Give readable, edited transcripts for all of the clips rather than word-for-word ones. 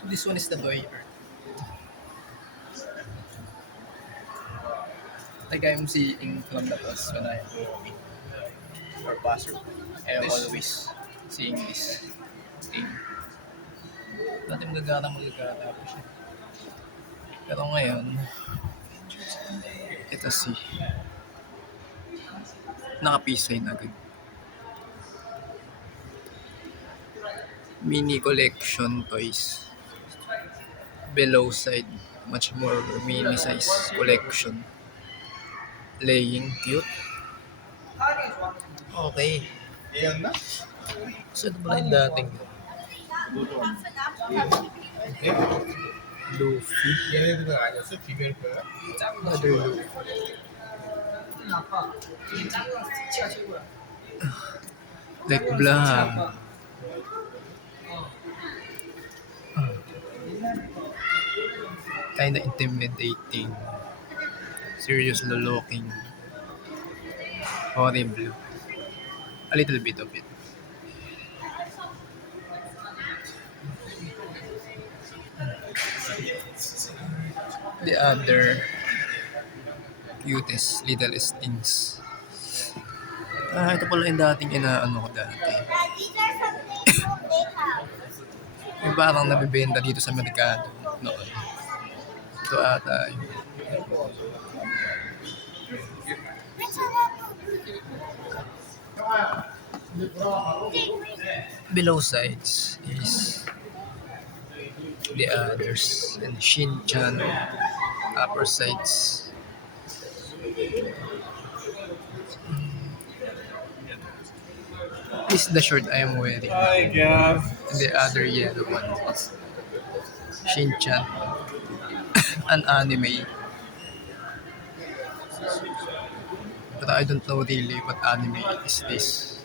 So this one is the Toy Earth. Like I'm seeing from the bus when I'm walking or passer. I'm always seeing this thing. Dati magagata pa siya. Pero ngayon, ito si naka-peace sign agad. Mini collection toys. Below side, much more mini size collection. Laying cute. Okay. So ito pala yung dating Luffy. Other Luffy. Like blah. Kinda intimidating. Serious looking. Horrible. A little bit of it. The other cutest littlest things. Ito pala yung dating inaano ko dati. Yung parang nabibenta dito sa merkado noon. Ito ata yung below sides is the others and Shin-chan upper sides. This is the shirt I am wearing. Hi, Gav. And the other yellow one. Shin-chan. An anime. But I don't know really what anime is this.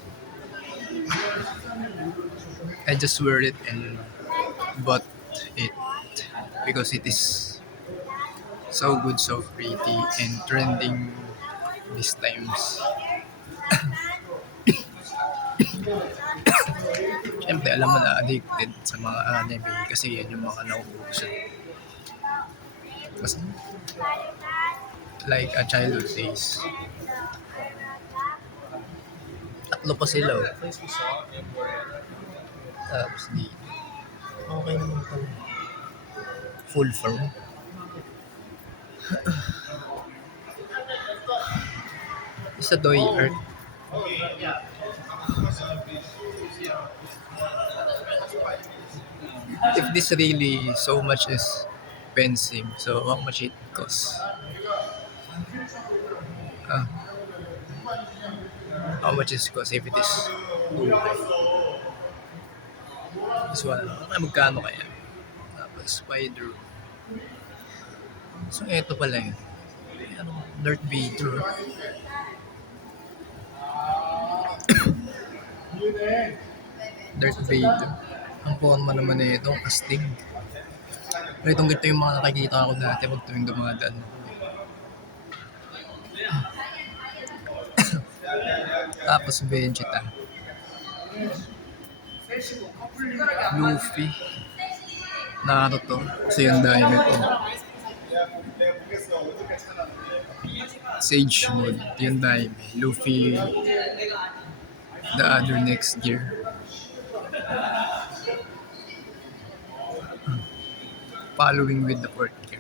I just wear it and bought it because it is so good, so pretty, and trending these times. Siyempre, alam mo na addicted sa mga anime kasi yan yung mga nauuso. Kasi, like a childhood days. Tatlo pa sila. Oh. Tapos di. Okay naman pala. Full form. Sa Toy Earth. If this really so much is expensive, so how much it costs? How much is cost if it is too high? This one, magkano kaya? Tapos spider. So eto pala yun. Darth Vader. Darth Vader. Ang forma naman na itong astig. Pero itong ganito yung mga nakikita ko dati pag tuwing dumadaan. Tapos Vegeta. Luffy. Naruto. Kasi yung dahil ito. Sage mode. Yung dahil. Luffy. The other next gear. Following with the fourth gear.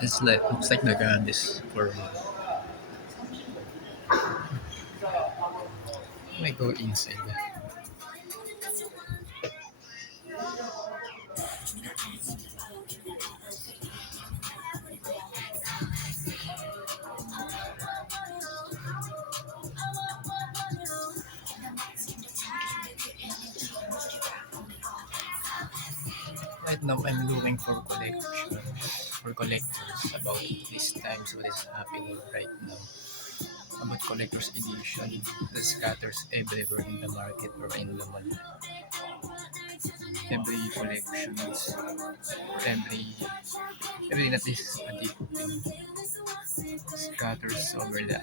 It's like, looks like the goddess for me. I might go inside. Right now, I'm looking for collectors about these times what is happening right now. About collector's edition that scatters everywhere in the market or in the mall. Every collections. Everything that is addicting scatters over the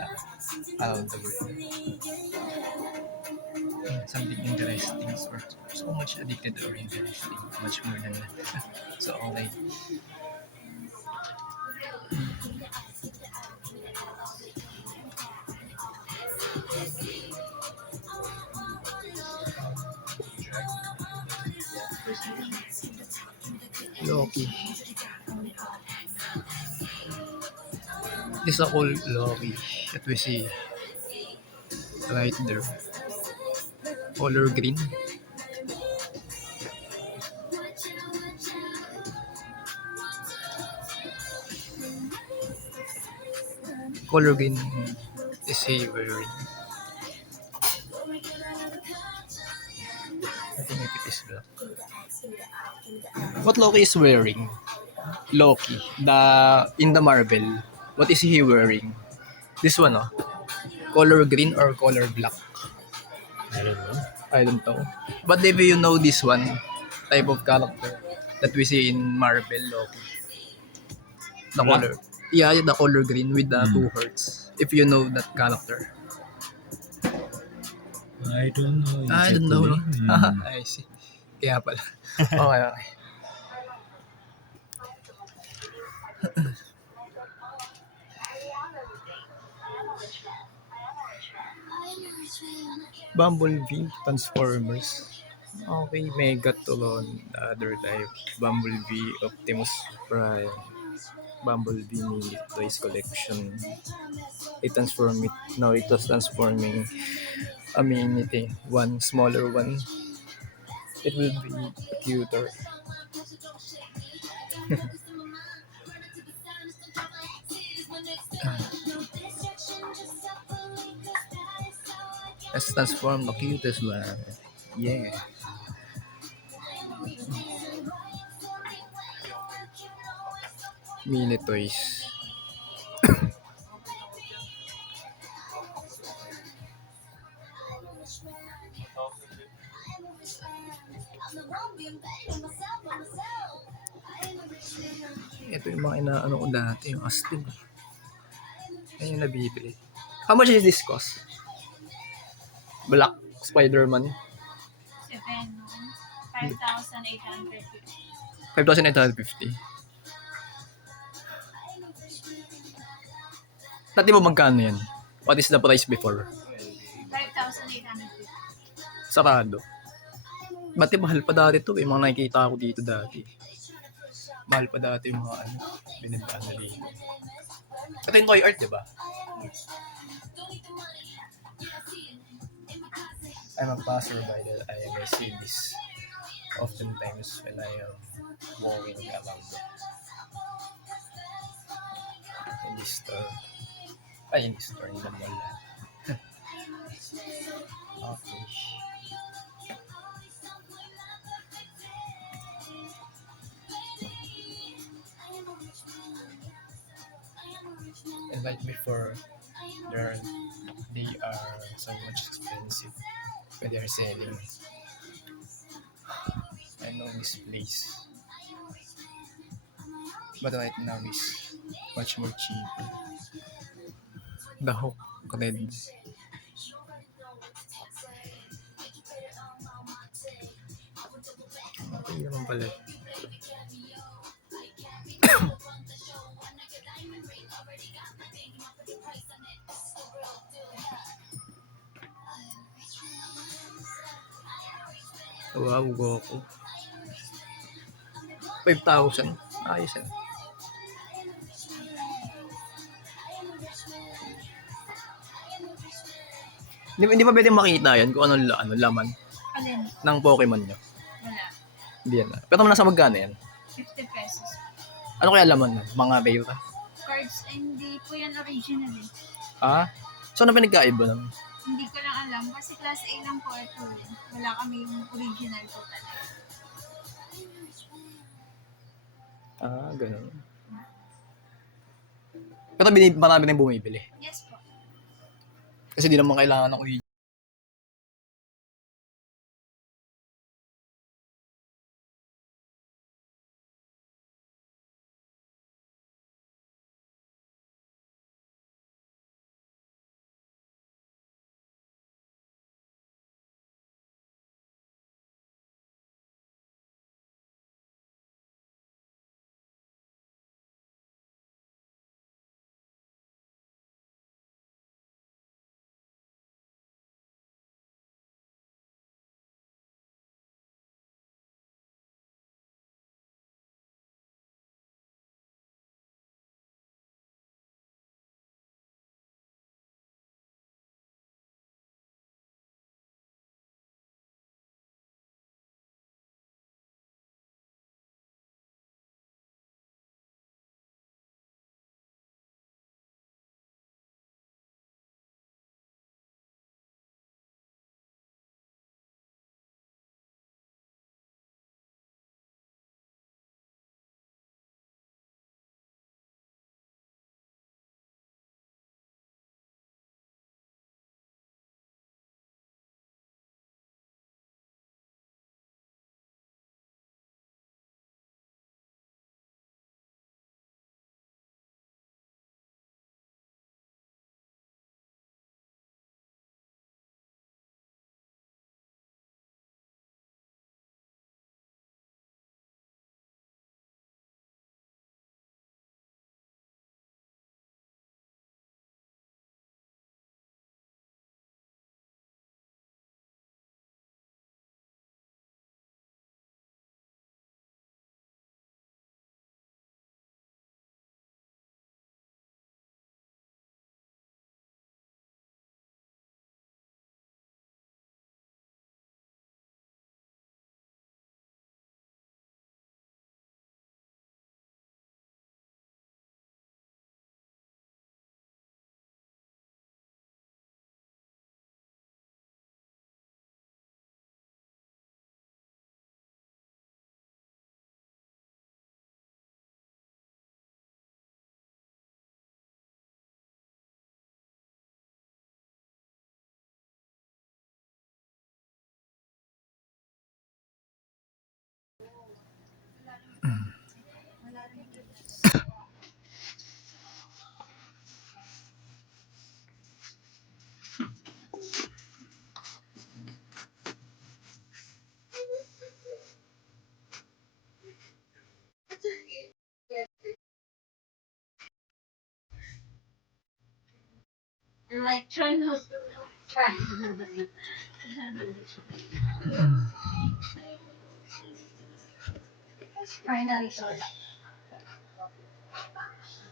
around the world. Something interesting or so much addicted or interesting, much more than that. So okay. Loki. This is a cool Loki that we see right there. Color green. Color green is he wearing? I think if it is black. What Loki is wearing? Loki. In the Marvel. What is he wearing? This one, oh. Color green or color black? I don't know. I don't know. But if you know this one type of character that we see in Marvel Loki. The Black? color. Yeah, the color green with the Hmm. two hearts. If you know that character. I don't know. I don't know. Hmm. I see. Kaya pala. Okay, okay. Bumblebee, Transformers. Okay, Megatron, The Other Life, Bumblebee, Optimus Prime, Bumblebee Mini Toys Collection. It transformed it. Now it was transforming a mini thing, one smaller one. It will be cuter. Let's transform the cutest one. Yeah. Mini toys. Ito yung mga inaano ko dati, yung Aston. Ayun yung nabibili. How much is this cost? Black Spider-Man. 5,850. 5,850. Dati mo magkano yan? What is the price before? 5,850. Sarado. Bati mahal pa dati to eh. Mga nakikita ko dito dati. Mahal pa dati yung mga ano, binibaan na dito. Ito yung toy art, di ba? I'm a passerby that I see this oftentimes when I am walking around in this store. Ay, in this store, in the mall. Okay. And like before, they are so much expensive when they are selling. I know this place, but right now is much more cheaper. The Hook Red. Okay naman pala. Wow, Goku. 5,000. Ayos yan. Hindi pa pwedeng makita yan kung anong laman Alin? ng Pokemon nyo. Wala. Hindi yan. Pero nasa magkano yan? 50 pesos. Ano kaya laman nun? Mga rare? Cards, hindi po yan original eh. Ah? So ano pinagkaiba nun? Hindi ko lang alam kasi class A lang po ito eh. Wala kami yung original po talaga. Ah, ganun. Pero marami nang bumibili. Yes po. Kasi di naman kailangan ng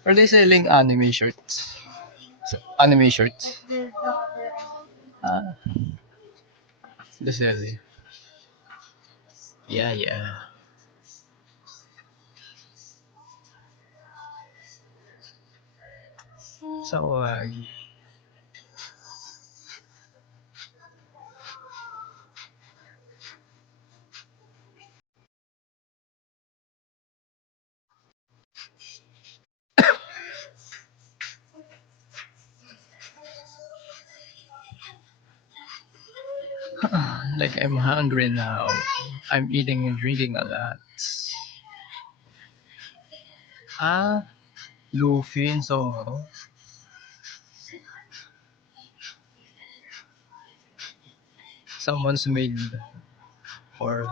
Are they selling anime shirts? Anime shirts? Ah, the selling. Yeah, yeah. So, like I'm hungry now. I'm eating and drinking a lot. Ah, Luffy and Zoro. Someone's made for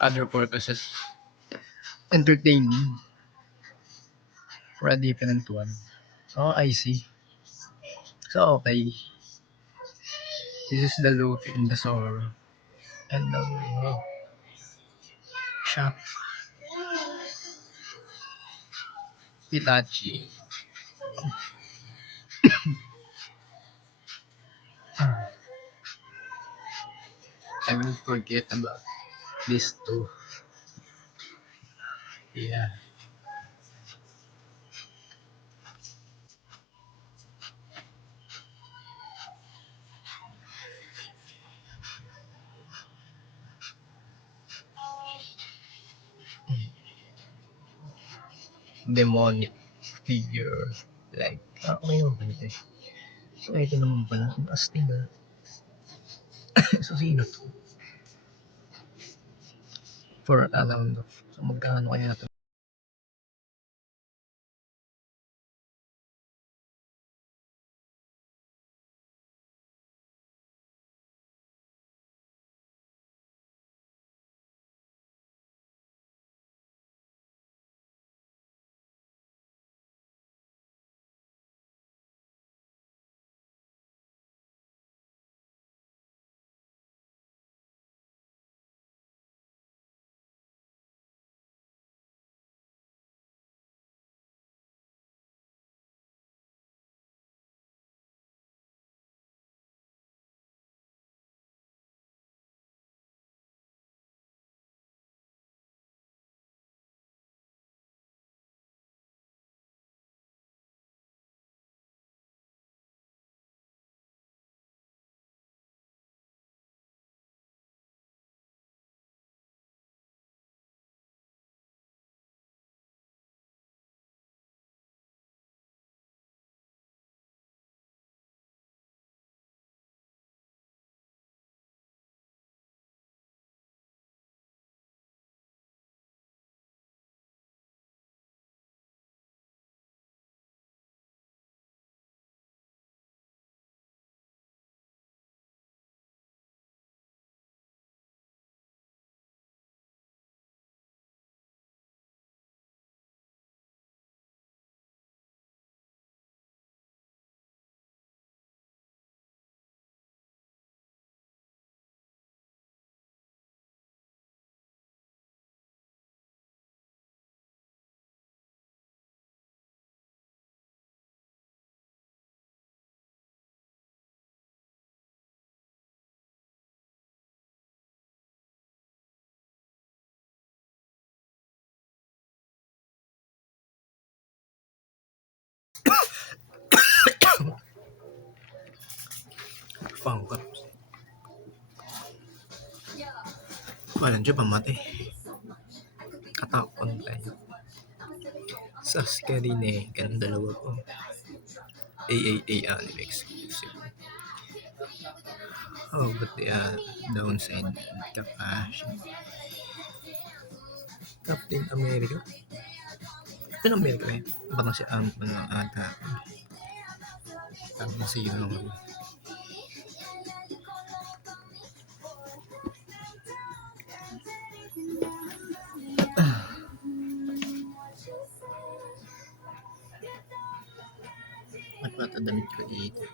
other purposes. Entertaining for a different one. Oh, I see. So, okay. This is the Luffy and the Zoro. And the shop. Itachi. I will forget about this too. Yeah. Demonic figure. Like, okay naman pala ito eh. So, ito naman pala. Ang astig ah. So, sino to? For around of. So, magkano kaya to? Pangkat. Wala dyan pamatay. Katakon tayo. Sasuke rin eh. Ganun dalawa ko. AAA anime exclusive. How about the downside? Kakashi. Captain America? Captain America eh. Parang si Ant-Man lang ata. Parang si damit ko dito.